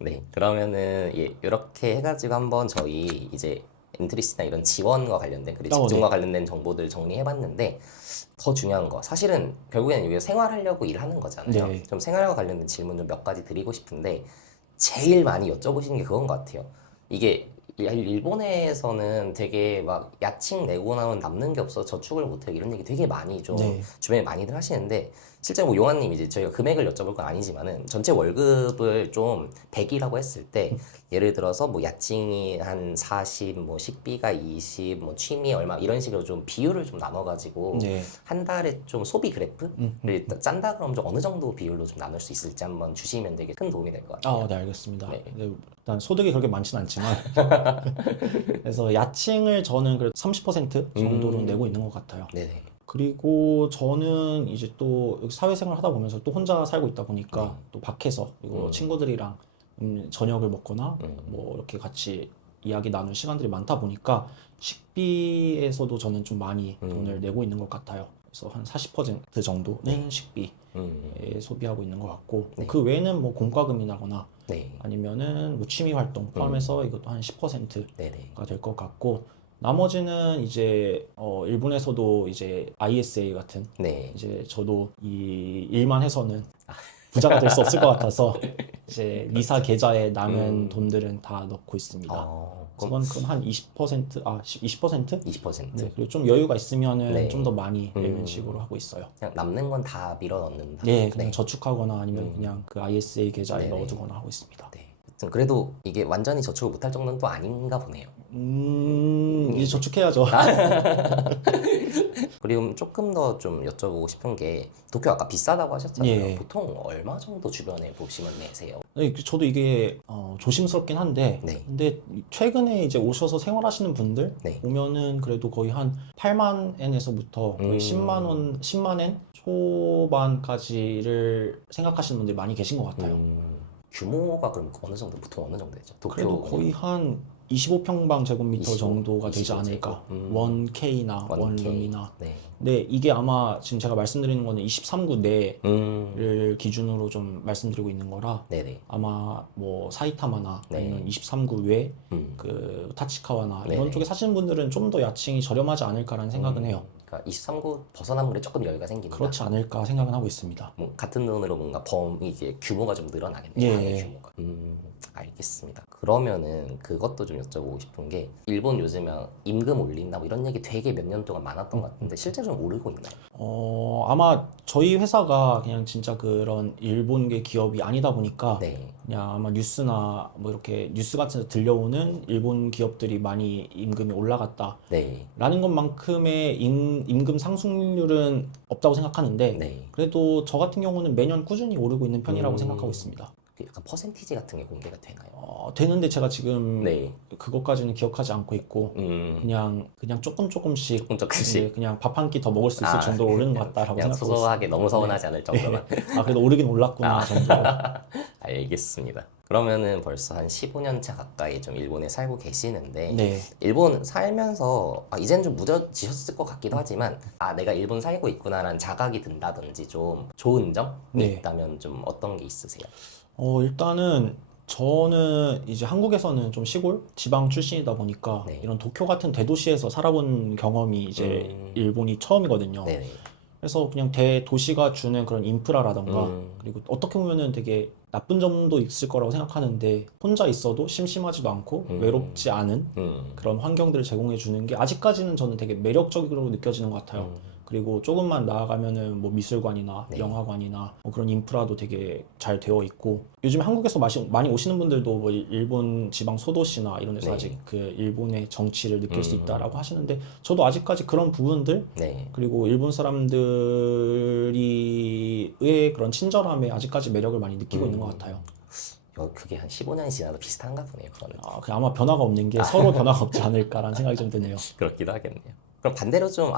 네, 그러면은 예, 이렇게 해가지고 한번 저희 이제 엔트리스나 이런 지원과 관련된 그리고 직종과 네. 관련된 정보들 정리해봤는데 더 중요한 거 사실은 결국에는 여기서 생활하려고 일하는 거잖아요. 네. 좀 생활과 관련된 질문 좀 몇 가지 드리고 싶은데 제일 많이 여쭤보시는 게 그건 것 같아요. 이게 일본에서는 되게 막 야칭 내고 나면 남는 게 없어 저축을 못해 이런 얘기 되게 많이 좀 네. 주변에 많이들 하시는데 실제 뭐 용환님 이제 저희가 금액을 여쭤볼 건 아니지만은 전체 월급을 좀 100이라고 했을 때 예를 들어서 뭐 야칭이 한 40, 뭐 식비가 20, 뭐 취미 얼마 이런 식으로 좀 비율을 좀 나눠가지고 네. 한 달에 좀 소비 그래프를 음, 음. 일단 짠다 그러면 좀 어느 정도 비율로 좀 나눌 수 있을지 한번 주시면 되게 큰 도움이 될 것 같아요. 네, 알겠습니다. 네. 네, 일단 소득이 그렇게 많진 않지만 그래서 야칭을 저는 그래도 30% 정도로 내고 있는 것 같아요. 네네. 그리고 저는 이제 또 여기 사회생활 하다 보면서 또 혼자 살고 있다 보니까 또 밖에서 그리고 친구들이랑 저녁을 먹거나 뭐 이렇게 같이 이야기 나눌 시간들이 많다 보니까 식비에서도 저는 좀 많이 돈을 내고 있는 것 같아요. 그래서 한 40% 정도는 식비에 소비하고 있는 것 같고 네. 그 외에는 뭐 공과금이나거나 네. 아니면은 뭐 취미 활동 포함해서 이것도 한 10%가 네네. 될 것 같고 나머지는 이제 일본에서도 이제 ISA 같은 네. 이제 저도 이 일만 해서는 부자가 될 수 없을 것 같아서 이제 리사 계좌에 남은 돈들은 다 넣고 있습니다. 그럼 그건 한 20%, 20%? 20%? 네, 그리고 좀 여유가 있으면은 좀 네. 더 많이 내는 식으로 하고 있어요. 그냥 남는 건 다 밀어 넣는다. 네, 그냥 네. 저축하거나 아니면 그냥 그 ISA 계좌에 네네. 넣어두거나 하고 있습니다. 네. 하여튼 그래도 이게 완전히 저축을 못할 정도는 또 아닌가 보네요. 이제 저축해야죠. 그리고 조금 더 좀 여쭤보고 싶은 게 도쿄 아까 비싸다고 하셨잖아요. 예. 보통 얼마 정도 주변에 보시면 내세요? 네, 저도 이게 조심스럽긴 한데, 네. 근데 최근에 이제 오셔서 생활하시는 분들 네. 보면은 그래도 거의 한 8만 엔에서부터 거의 10만 원, 10만 엔 초반까지를 생각하시는 분들이 많이 계신 것 같아요. 규모가 그럼 어느 정도 보통 어느 정도 되죠? 그래도 도쿄는 거의 한 25평방 제곱미터 25, 정도가 되지 25 않을까. 제곱? 1K나 1K. 원룸이나. 네. 근데 이게 아마 지금 제가 말씀드리는 거는 23구 내를 음. 기준으로 좀 말씀드리고 있는 거라 네네. 아마 뭐 사이타마나 네. 아니면 23구 외 음. 그 타치카와나 네네. 이런 쪽에 사시는 분들은 좀 더 야층이 저렴하지 않을까라는 생각은 해요. 그러니까 23구 벗어나면 그래 조금 여유가 생긴다. 그렇지 않을까 생각은 하고 있습니다. 뭐 같은 돈으로 뭔가 범위 이제 규모가 좀 늘어나겠네요. 예. 방의 규모가. 알겠습니다. 그러면은 그것도 좀 여쭤보고 싶은 게 일본 요즘에 임금 올린다 뭐 이런 얘기 되게 몇 년 동안 많았던 것 같은데 실제 좀 오르고 있나요? 아마 저희 회사가 그냥 진짜 그런 일본계 기업이 아니다 보니까 네. 그냥 아마 뉴스나 뭐 이렇게 뉴스 같은 데 들려오는 일본 기업들이 많이 임금이 올라갔다 네. 라는 것만큼의 임금 상승률은 없다고 생각하는데 네. 그래도 저 같은 경우는 매년 꾸준히 오르고 있는 편이라고 생각하고 있습니다. 약간 퍼센티지 같은 게 공개가 되나요? 되는데 제가 지금 네. 그것까지는 기억하지 않고 있고 그냥 조금씩 조금 조금씩. 이제 그냥 밥 한 끼 더 먹을 수 있을 정도로 오르는 것 같다라고 그냥 생각하고 소소하게 있습니다. 너무 서운하지 않을 정도만. 그래도 오르긴 올랐구나 정도로. 알겠습니다. 그러면은 벌써 한 15년 차 가까이 좀 일본에 살고 계시는데 네. 일본 살면서 이제는 좀 무뎌지셨을 것 같기도 하지만 내가 일본 살고 있구나라는 자각이 든다든지 좀 좋은 점이 네. 있다면 좀 어떤 게 있으세요? 일단은 저는 이제 한국에서는 좀 시골 지방 출신이다 보니까 네. 이런 도쿄 같은 대도시에서 살아본 경험이 이제 일본이 처음이거든요. 네네. 그래서 그냥 대도시가 주는 그런 인프라라던가 그리고 어떻게 보면은 되게 나쁜 점도 있을 거라고 생각하는데 혼자 있어도 심심하지도 않고 외롭지 않은 그런 환경들을 제공해 주는 게 아직까지는 저는 되게 매력적으로 느껴지는 것 같아요. 그리고 조금만 나아가면은 뭐 미술관이나 네. 영화관이나 뭐 그런 인프라도 되게 잘 되어 있고 요즘 한국에서 많이 오시는 분들도 뭐 일본 지방 소도시나 이런 데서 네. 아직 그 일본의 정치를 느낄 수 있다라고 하시는데 저도 아직까지 그런 부분들 네. 그리고 일본 사람들의 그런 친절함에 아직까지 매력을 많이 느끼고 있는 것 같아요. 그게 한 15년이 지나도 비슷한가 보네요. 그거는. 아마 변화가 없는 게 서로 변화가 없지 않을까라는 생각이 좀 드네요. 그렇기도 하겠네요. 그럼 반대로 좀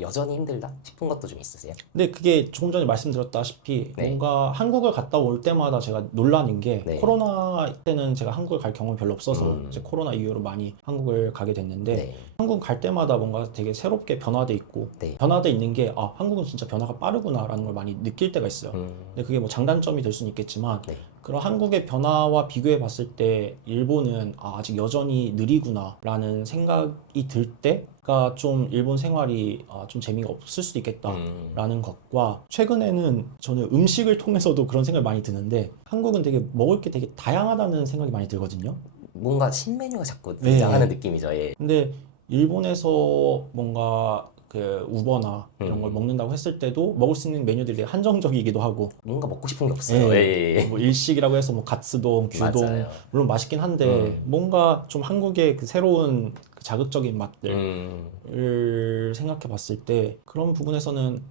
여전히 힘들다 싶은 것도 좀 있으세요? 근데 그게 조금 전에 말씀드렸다시피 네. 뭔가 한국을 갔다 올 때마다 제가 놀라는 게 네. 코로나 때는 제가 한국을 갈 경험이 별로 없어서 이제 코로나 이후로 많이 한국을 가게 됐는데 네. 한국 갈 때마다 뭔가 되게 새롭게 변화돼 있고 네. 변화돼 있는 게 한국은 진짜 변화가 빠르구나라는 걸 많이 느낄 때가 있어요. 근데 그게 뭐 장단점이 될 수는 있겠지만 네. 그런 한국의 변화와 비교해 봤을 때 일본은 아직 여전히 느리구나라는 생각이 들 때가 좀 일본 생활이 좀 재미가 없을 수도 있겠다라는 것과 최근에는 저는 음식을 통해서도 그런 생각이 많이 드는데 한국은 되게 먹을 게 되게 다양하다는 생각이 많이 들거든요. 뭔가 신메뉴가 자꾸 네. 등장하는 느낌이죠. 예. 근데 일본에서 뭔가 그 우버나 이런 걸 먹는다고 했을 때도 먹을 수 있는 메뉴들이 되게 한정적이기도 하고 뭔가 먹고 싶은 게 없어요. 예. 예. 뭐 일식이라고 해서 뭐 가츠동, 규동 맞아요. 물론 맛있긴 한데 뭔가 좀 한국의 그 새로운 그 자극적인 맛들을 생각해 봤을 때 그런 부분에서는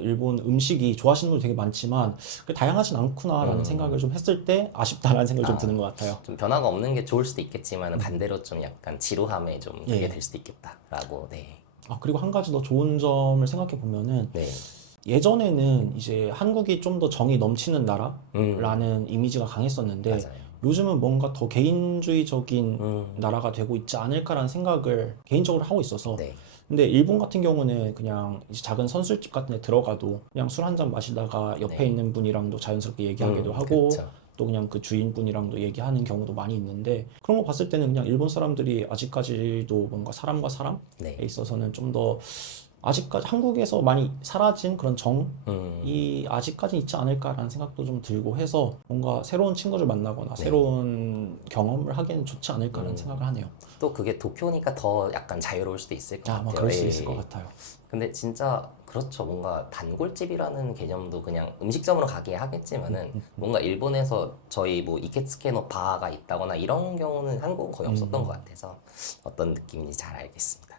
일본 음식이 좋아하시는 분들 되게 많지만 그게 다양하진 않구나라는 생각을 좀 했을 때 아쉽다라는 생각이 좀 드는 것 같아요. 좀 변화가 없는 게 좋을 수도 있겠지만 반대로 좀 약간 지루함에 좀 그게 예. 될 수도 있겠다라고. 네. 그리고 한 가지 더 좋은 점을 생각해 보면은 네. 예전에는 이제 한국이 좀 더 정이 넘치는 나라라는 이미지가 강했었는데 맞아요. 요즘은 뭔가 더 개인주의적인 나라가 되고 있지 않을까라는 생각을 개인적으로 하고 있어서 네. 근데 일본 같은 경우는 그냥 이제 작은 선술집 같은 데 들어가도 그냥 술 한 잔 마시다가 옆에 네. 있는 분이랑도 자연스럽게 얘기하기도 하고 그쵸. 또 그냥 그 주인분이랑도 얘기하는 경우도 많이 있는데 그런 거 봤을 때는 그냥 일본 사람들이 아직까지도 뭔가 사람과 사람에 네. 있어서는 좀 더 아직까지 한국에서 많이 사라진 그런 정이 아직까지 있지 않을까라는 생각도 좀 들고 해서 뭔가 새로운 친구를 만나거나 새로운 경험을 하기에는 좋지 않을까라는 생각을 하네요. 또 그게 도쿄니까 더 약간 자유로울 수도 있을 것 같아요. 뭐 그럴 수 예. 있을 것 같아요. 근데 진짜 그렇죠. 뭔가 단골집이라는 개념도 그냥 음식점으로 가게 하겠지만은 뭔가 일본에서 저희 뭐 이케츠케노 바가 있다거나 이런 경우는 한국은 거의 없었던 것 같아서 어떤 느낌인지 잘 알겠습니다.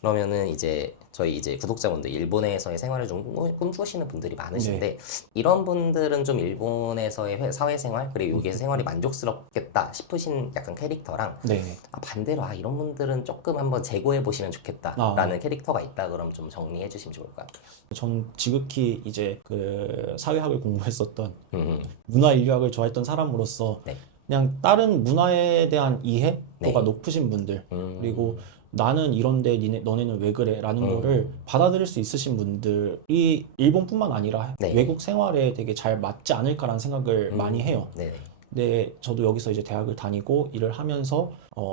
그러면은 이제 저희 이제 구독자분들 일본에서의 생활을 좀 꿈꾸시는 분들이 많으신데 이런 분들은 좀 일본에서의 사회생활 그리고 여기서 생활이 만족스럽겠다 싶으신 약간 캐릭터랑 네. 반대로 이런 분들은 조금 한번 재고해 보시면 좋겠다라는 캐릭터가 있다 그럼 좀 정리해 주시면 좋을 것 같아요. 전 지극히 이제 그 사회학을 공부했었던 음, 문화인류학을 좋아했던 사람으로서 네. 그냥 다른 문화에 대한 이해도가 네. 높으신 분들 그리고 나는 이런데 너네는 왜 그래? 라는 거를 받아들일 수 있으신 분들이 일본뿐만 아니라 네. 외국 생활에 되게 잘 맞지 않을까라는 생각을 많이 해요. 네네. 근데 저도 여기서 이제 대학을 다니고 일을 하면서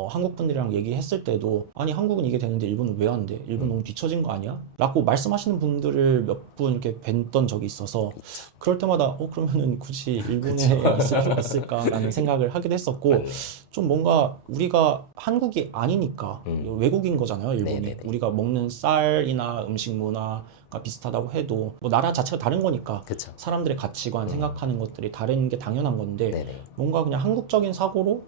한국 분들이랑 얘기했을 때도 아니 한국은 이게 되는데 일본은 왜 안 돼? 일본 너무 뒤처진 거 아니야? 라고 말씀하시는 분들을 몇 분 이렇게 뵀던 적이 있어서 그럴 때마다 그러면은 굳이 일본에 있을 필요가 있을까라는 생각을 하기도 했었고 맞네. 좀 뭔가 우리가 한국이 아니니까 외국인 거잖아요, 일본이. 네네네. 우리가 먹는 쌀이나 음식 문화가 비슷하다고 해도 뭐 나라 자체가 다른 거니까 그쵸. 사람들의 가치관, 생각하는 것들이 다른 게 당연한 건데 네네. 뭔가 그냥 한국적인 사고로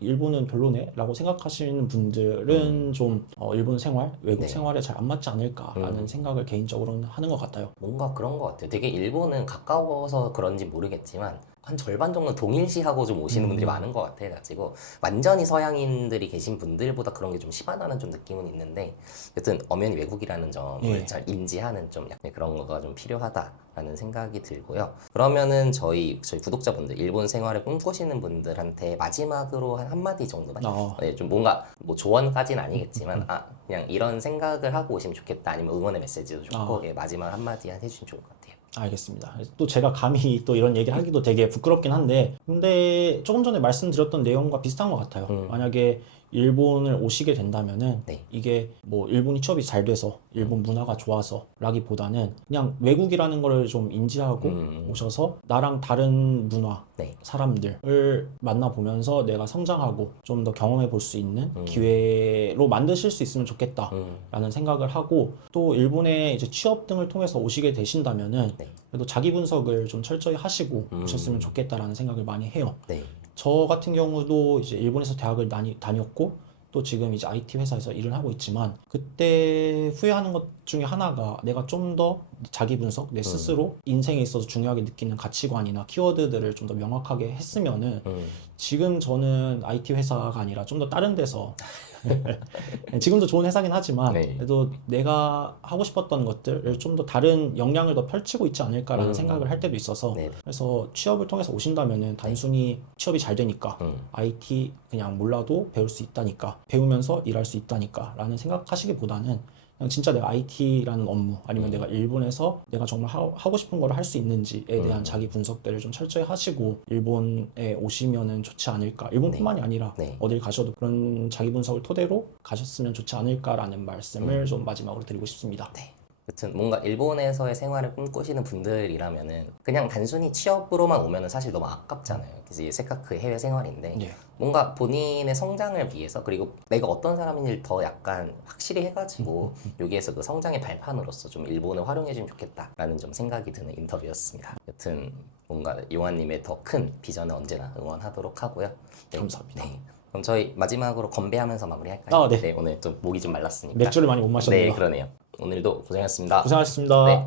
일본은 별로네 라고 생각하시는 분들은 좀 일본 생활, 외국 네. 생활에 잘 안 맞지 않을까라는 생각을 개인적으로는 하는 것 같아요. 뭔가 그런 것 같아요. 되게 일본은 가까워서 그런지 모르겠지만 한 절반 정도 동일시하고 좀 오시는 분들이 많은 것 같아가지고 완전히 서양인들이 계신 분들보다 그런 게 좀 심하다는 좀 느낌은 있는데 여튼 엄연히 외국이라는 점을 잘 인지하는 좀 약간 그런 거가 좀 필요하다라는 생각이 들고요. 그러면은 저희 구독자분들 일본 생활을 꿈꾸시는 분들한테 마지막으로 한 한마디 정도만 좀 뭔가 뭐 조언까지는 아니겠지만 그냥 이런 생각을 하고 오시면 좋겠다 아니면 응원의 메시지도 좋고 마지막 한마디 해주시면 좋을 것 같아요. 알겠습니다. 또 제가 감히 또 이런 얘기를 하기도 되게 부끄럽긴 한데 근데 조금 전에 말씀드렸던 내용과 비슷한 것 같아요. 만약에 일본을 오시게 된다면은 이게 뭐 일본이 취업이 잘 돼서 일본 문화가 좋아서 라기보다는 그냥 외국이라는 거를 좀 인지하고 오셔서 나랑 다른 문화 사람들을 만나보면서 내가 성장하고 좀 더 경험해 볼 수 있는 기회로 만드실 수 있으면 좋겠다라는 생각을 하고 또 일본에 이제 취업 등을 통해서 오시게 되신다면은 그래도 자기 분석을 좀 철저히 하시고 오셨으면 좋겠다라는 생각을 많이 해요. 저 같은 경우도 이제 일본에서 대학을 다녔고 또 지금 이제 IT 회사에서 일을 하고 있지만 그때 후회하는 것 중에 하나가 내가 좀 더 자기 분석, 내 스스로 인생에 있어서 중요하게 느끼는 가치관이나 키워드들을 좀 더 명확하게 했으면은 지금 저는 IT 회사가 아니라 좀 더 다른 데서 지금도 좋은 회사긴 하지만 그래도 내가 하고 싶었던 것들을 좀 더 다른 역량을 더 펼치고 있지 않을까라는 생각을 할 때도 있어서 그래서 취업을 통해서 오신다면은 단순히 취업이 잘 되니까 IT 그냥 몰라도 배울 수 있다니까 배우면서 일할 수 있다니까 라는 생각하시기보다는 그냥 진짜 내가 IT라는 업무 아니면 내가 일본에서 내가 정말 하고 싶은 걸 할 수 있는지에 대한 자기 분석들을 좀 철저히 하시고 일본에 오시면은 좋지 않을까. 일본뿐만이 아니라 네. 어딜 가셔도 그런 자기 분석을 토대로 가셨으면 좋지 않을까라는 말씀을 좀 마지막으로 드리고 싶습니다. 네. 여튼 뭔가 일본에서의 생활을 꿈꾸시는 분들이라면은 그냥 단순히 취업으로만 오면은 사실 너무 아깝잖아요. 그래서 이 세카크 해외 생활인데 네. 뭔가 본인의 성장을 위해서 그리고 내가 어떤 사람인지를 더 약간 확실히 해가지고 여기에서 그 성장의 발판으로서 좀 일본을 활용해주면 좋겠다라는 좀 생각이 드는 인터뷰였습니다. 여튼 뭔가 용환님의 더 큰 비전을 언제나 응원하도록 하고요. 네. 감사합니다. 네. 그럼 저희 마지막으로 건배하면서 마무리할까요? 네. 오늘 좀 목이 좀 말랐으니까. 맥주를 많이 못 마셨네요. 네, 그러네요. 오늘도 고생하셨습니다. 고생하셨습니다. 네.